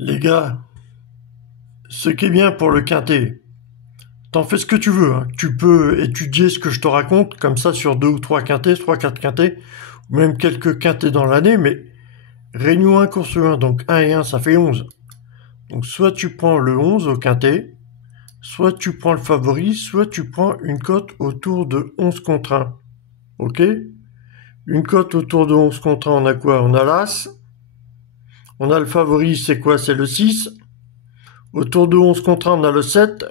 Les gars, ce qui est bien pour le quintet, t'en fais ce que tu veux, hein. Tu peux étudier ce que je te raconte, comme ça sur deux ou trois quintets, trois, quatre quintets, ou même quelques quintets dans l'année, mais réunion 1 course 1, donc 1 et 1, ça fait 11. Donc soit tu prends le 11 au quintet, soit tu prends le favori, soit tu prends une cote autour de 11 contre 1. Ok? Une cote autour de 11 contre 1, on a quoi? On a l'As, on a le favori, c'est quoi? C'est le 6. Autour de 11 contre 1, on a le 7.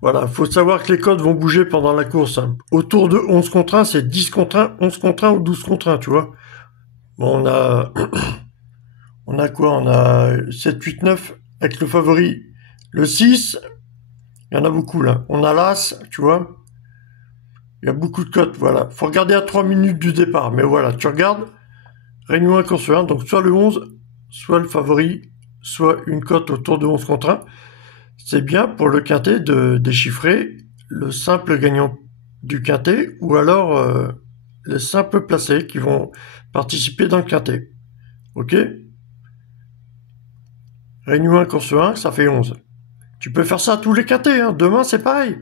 Voilà, faut savoir que les codes vont bouger pendant la course, hein. Autour de 11 contre 1, c'est 10 contre 1, 11 contre 1 ou 12 contre 1, tu vois. Bon, on a quoi? On a 7, 8, 9 avec le favori. Le 6, il y en a beaucoup là. On a l'As, tu vois. Il y a beaucoup de cotes, voilà. Faut regarder à 3 minutes du départ, mais voilà, tu regardes. Réunion 1 course 1, donc soit le 11, soit le favori, soit une cote autour de 11 contre 1. C'est bien pour le quintet de déchiffrer le simple gagnant du quintet ou alors les simples placés qui vont participer dans le quintet. Ok? Réunion 1, course 1, ça fait 11. Tu peux faire ça à tous les quintets, hein. Demain, c'est pareil.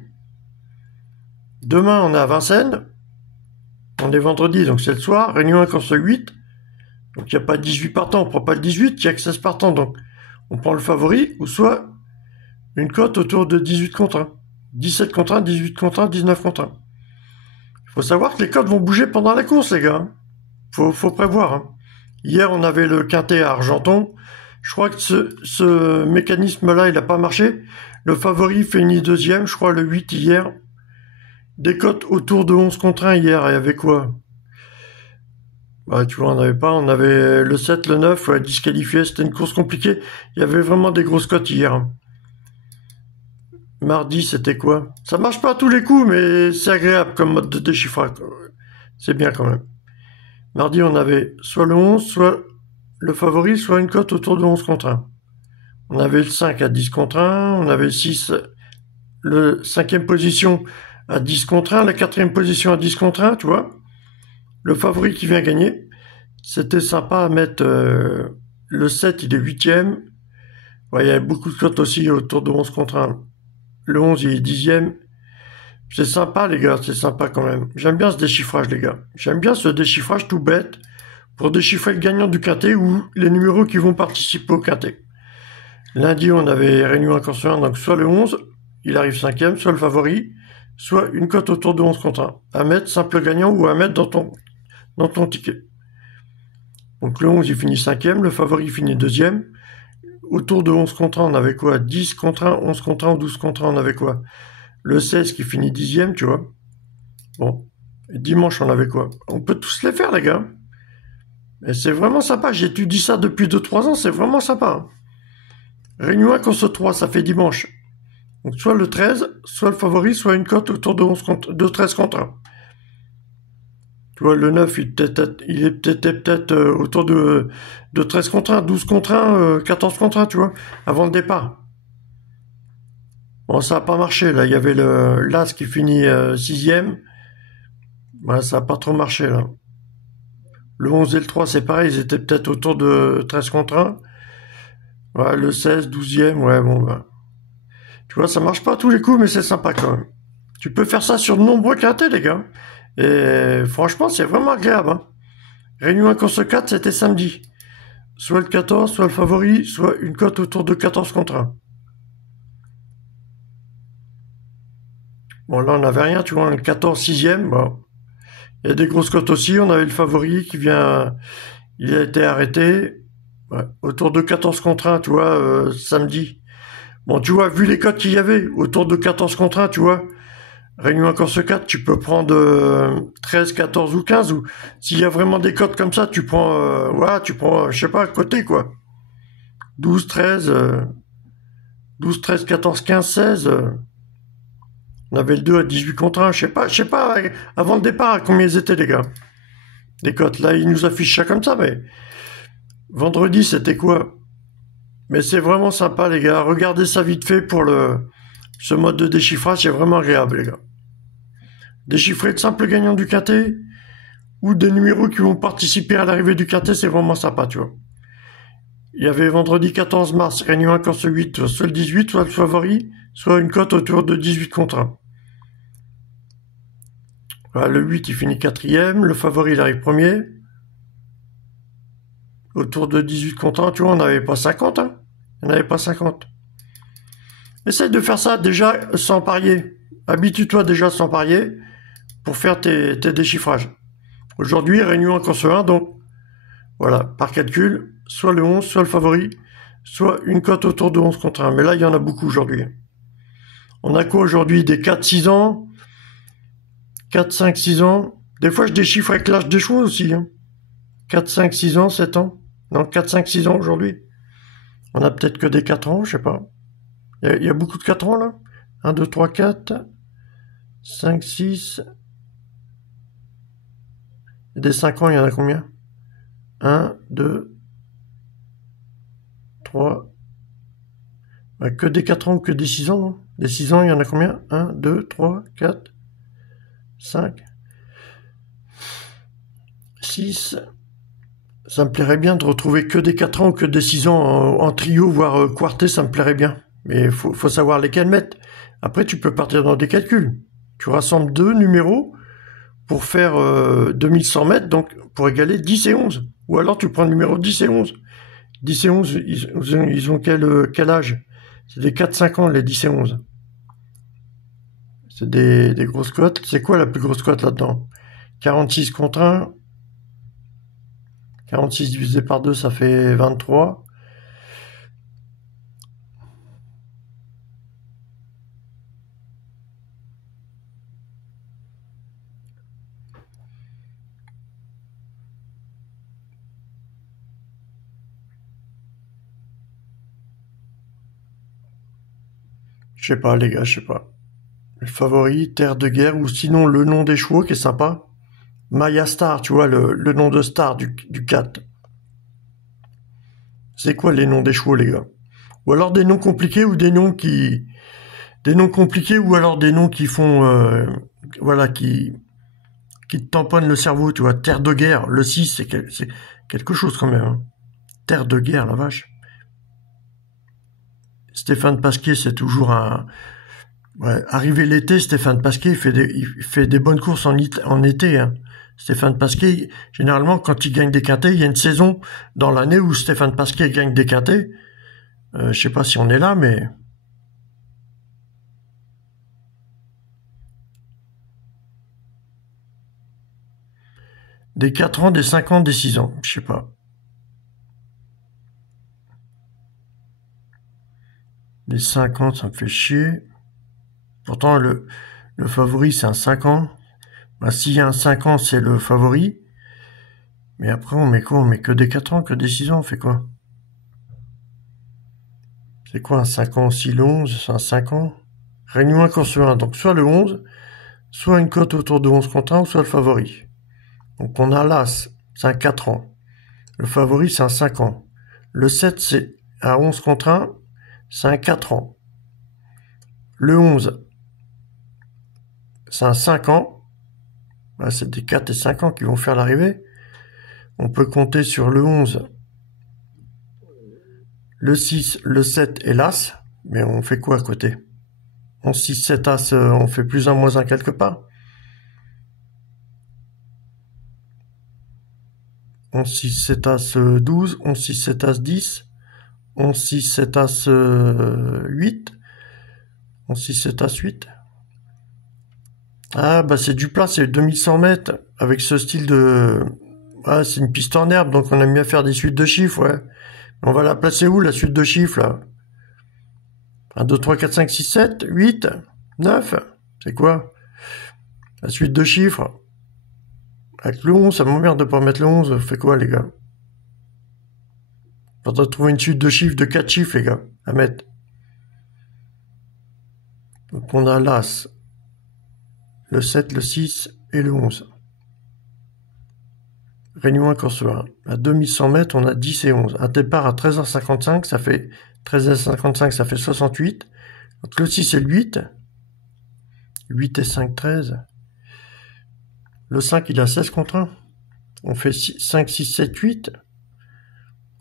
Demain, on est à Vincennes. On est vendredi, donc c'est le soir. Réunion 1, course 8. Donc il n'y a pas 18 partants. On prend pas le 18, il n'y a que 16 partants. Donc on prend le favori ou soit une cote autour de 18 contre 1. 17 contre 1, 18 contre 1, 19 contre 1. Il faut savoir que les cotes vont bouger pendant la course, les gars. Faut prévoir, hein. Hier, on avait le quintet à Argenton. Je crois que ce mécanisme-là, il n'a pas marché. Le favori finit deuxième, je crois le 8 hier. Des cotes autour de 11 contre 1 hier. Il y avait quoi? Bah, tu vois, on n'avait pas. On avait le 7, le 9, ouais, disqualifié. C'était une course compliquée. Il y avait vraiment des grosses cotes hier, hein. Mardi, c'était quoi? Ça marche pas à tous les coups, mais c'est agréable comme mode de déchiffrage. C'est bien quand même. Mardi, on avait soit le 11, soit le favori, soit une cote autour de 11 contre 1. On avait le 5 à 10 contre 1, on avait le 6, le cinquième position à 10 contre 1, la quatrième position à 10 contre 1, tu vois. Le favori qui vient gagner. C'était sympa à mettre le 7, il est huitième. Ouais, il y avait beaucoup de cotes aussi autour de 11 contre 1. Le 11, il est dixième. C'est sympa, les gars, c'est sympa quand même. J'aime bien ce déchiffrage, les gars. J'aime bien ce déchiffrage tout bête pour déchiffrer le gagnant du quintet ou les numéros qui vont participer au quintet. Lundi, on avait réunion 1 contre 1, donc soit le 11, il arrive cinquième, soit le favori, soit une cote autour de 11 contre 1. À mettre simple gagnant ou à mettre dans ton ticket. Donc le 11, il finit cinquième, le favori finit deuxième. Autour de 11 contre 1, on avait quoi? 10 contre 1, 11 contre 1, 12 contre 1, on avait quoi? Le 16 qui finit dixième, tu vois. Bon. Et dimanche, on avait quoi? On peut tous les faire, les gars. Et c'est vraiment sympa. J'étudie ça depuis 2-3 ans. C'est vraiment sympa, hein. Réunion 1 contre 3, ça fait dimanche. Donc soit le 13, soit le favori, soit une cote autour de 13 contre 1. Tu vois, le 9, il est peut-être autour de 13 contre 1, 12 contre 1, 14 contre 1, tu vois, avant le départ. Bon, ça n'a pas marché, là. Il y avait l'As qui finit sixième. Voilà, ça n'a pas trop marché, là. Le 11 et le 3, c'est pareil, ils étaient peut-être autour de 13 contre 1. Ouais, le 16, 12e, ouais, bon, bah. Tu vois, ça marche pas à tous les coups, mais c'est sympa quand même. Tu peux faire ça sur de nombreux quintets, les gars. Et franchement, c'est vraiment agréable, hein. Réunion 1 contre 4, c'était samedi. Soit le 14, soit le favori, soit une cote autour de 14 contre 1. Bon, là, on n'avait rien, tu vois, le 14, 6e, bon. Il y a des grosses cotes aussi. On avait le favori qui vient, il a été arrêté. Ouais, autour de 14 contre 1, tu vois, samedi. Bon, tu vois, vu les cotes qu'il y avait, autour de 14 contre 1, tu vois, Réunion 1 contre 4, tu peux prendre 13, 14 ou 15, ou s'il y a vraiment des cotes comme ça, tu prends, voilà, tu prends, je sais pas, à côté, quoi. 12, 13, 12, 13, 14, 15, 16, on avait le 2 à 18 contre 1, je sais pas, avant le départ, combien ils étaient, les gars. Les cotes, là, ils nous affichent ça comme ça, mais vendredi, c'était quoi? Mais c'est vraiment sympa, les gars. Regardez ça vite fait pour ce mode de déchiffrage, c'est vraiment agréable, les gars. Déchiffrer de simples gagnants du quintet ou des numéros qui vont participer à l'arrivée du quintet, c'est vraiment sympa, tu vois. il y avait vendredi 14 mars, réunion 1 contre 8, soit le 18, soit le favori, soit une cote autour de 18 contre 1. Voilà, le 8, il finit 4e, le favori, il arrive premier. Autour de 18 contre 1, tu vois, on n'avait pas 50, hein. On n'avait pas 50. Essaye de faire ça déjà sans parier. Habitue-toi déjà sans parier pour faire tes déchiffrages. Aujourd'hui, réunion 1 contre 1, donc voilà, par calcul, soit le 11, soit le favori, soit une cote autour de 11 contre 1. Mais là, il y en a beaucoup aujourd'hui. On a quoi aujourd'hui? Des 4-6 ans, 4, 5, 6 ans. Des fois, je déchiffre avec l'âge des chevaux aussi. Hein. 4, 5, 6 ans, 7 ans. Non, 4, 5, 6 ans aujourd'hui. On a peut-être que des 4 ans, je sais pas. Il y a beaucoup de 4 ans, là. 1, 2, 3, 4, 5, 6. Et des 5 ans, il y en a combien? 1, 2, 3. Bah, que des 4 ans ou que des 6 ans, non? Des 6 ans, il y en a combien? 1, 2, 3, 4, 5, 6. Ça me plairait bien de retrouver que des 4 ans ou que des 6 ans en trio, voire quartet, ça me plairait bien. Mais faut savoir lesquels mettre. Après, tu peux partir dans des calculs. Tu rassembles 2 numéros pour faire 2100 mètres, donc pour égaler 10 et 11. Ou alors tu prends le numéro 10 et 11. 10 et 11, ils ont quel âge? C'est des 4-5 ans, les 10 et 11. C'est des grosses cotes. C'est quoi la plus grosse cote là-dedans? 46 contre 1. 46 divisé par 2, ça fait 23. Je sais pas, les gars, je sais pas. Le favori, Terre de Guerre, ou sinon le nom des chevaux qui est sympa. Maya Star, tu vois, le nom de star du 4. C'est quoi les noms des chevaux, les gars? Ou alors des noms compliqués ou des noms compliqués ou alors des noms qui font, voilà, qui te tamponnent le cerveau, tu vois. Terre de Guerre, le 6, c'est quelque chose quand même. Hein. Terre de Guerre, la vache. Stéphane Pasquier, c'est toujours un... Ouais, arrivé l'été, Stéphane Pasquier il fait des bonnes courses en été. Hein. Stéphane Pasquier, généralement, quand il gagne des quintets, il y a une saison dans l'année où Stéphane Pasquier gagne des quintets. Je sais pas si on est là, mais... Des 4 ans, des 5 ans, des 6 ans, je sais pas. Des 5 ans, ça me fait chier. Pourtant, le favori, c'est un 5 ans. Bah, s'il y a un 5 ans, c'est le favori. Mais après, on met quoi? On met que des 4 ans, que des 6 ans, on fait quoi? C'est quoi un 5 ans? Si le 11, c'est un 5 ans? Réunion 1 contre 1. Donc, soit le 11, soit une cote autour de 11 contre 1, ou soit le favori. Donc, on a l'As, c'est un 4 ans. Le favori, c'est un 5 ans. Le 7, c'est à 11 contre 1, c'est un 4 ans. Le 11, c'est un 5 ans. Là, c'est des 4 et 5 ans qui vont faire l'arrivée. On peut compter sur le 11, le 6, le 7 et l'As. Mais on fait quoi à côté? 11, 6, 7 As, on fait plus 1, moins 1 quelque part. 11, 6, 7 As, 12. 11, 6, 7 As, 10. 11, 6, 7 As, 8. 11, 6, 7 As, 8. Ah, bah c'est du plat, c'est 2100 mètres, avec ce style de... Ah, c'est une piste en herbe, donc on aime bien faire des suites de chiffres, ouais. On va la placer où, la suite de chiffres, là? 1, 2, 3, 4, 5, 6, 7, 8, 9. C'est quoi? La suite de chiffres. Avec le 11, ça m'emmerde de pas mettre le 11. Fait quoi, les gars? Faudrait trouver une suite de chiffres de 4 chiffres, les gars, à mettre. Donc on a l'As, le 7, le 6 et le 11. Réunion 1 contre 1. À 2100 mètres, on a 10 et 11. Un départ à 13h55, ça fait 13h55, ça fait 68. Donc le 6 et le 8. 8 et 5, 13. Le 5, il a 16 contre 1. On fait 5, 6, 7, 8.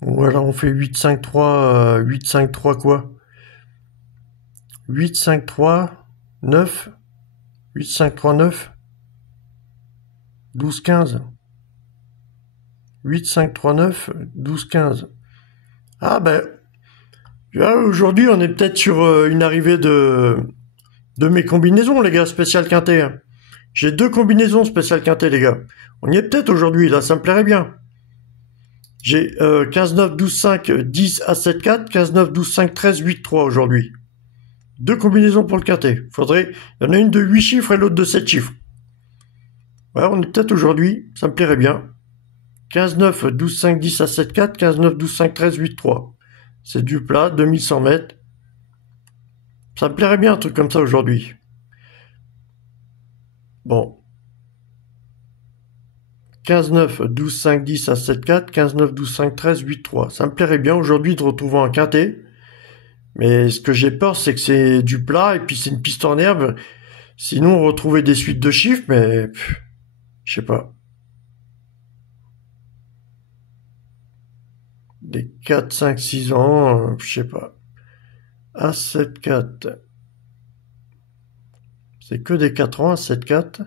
Ou alors on fait 8, 5, 3, 8, 5, 3 quoi? 8, 5, 3, 9, 8, 5, 3, 9, 12, 15. 8, 5, 3, 9, 12, 15. Ah ben, là, aujourd'hui on est peut-être sur une arrivée de mes combinaisons, les gars, spécial quintet. Hein. J'ai 2 combinaisons spécial quintet, les gars. On y est peut-être aujourd'hui, là, ça me plairait bien. J'ai 15, 9, 12, 5, 10 à 7, 4, 15, 9, 12, 5, 13, 8, 3 aujourd'hui. 2 combinaisons pour le quintet. Il y en a une de 8 chiffres et l'autre de 7 chiffres. Ouais, on est peut-être aujourd'hui, ça me plairait bien. 15, 9, 12, 5, 10 à 7, 4, 15, 9, 12, 5, 13, 8, 3. C'est du plat, 2100 mètres. Ça me plairait bien un truc comme ça aujourd'hui. Bon. 15, 9, 12, 5, 10 à 7, 4, 15, 9, 12, 5, 13, 8, 3. Ça me plairait bien aujourd'hui de retrouver un quintet. Mais ce que j'ai peur, c'est que c'est du plat et puis c'est une piste en herbe. Sinon, on retrouvait des suites de chiffres, mais je sais pas. Des 4, 5, 6 ans, je sais pas. A7, 4. C'est que des 4 ans, A7, 4.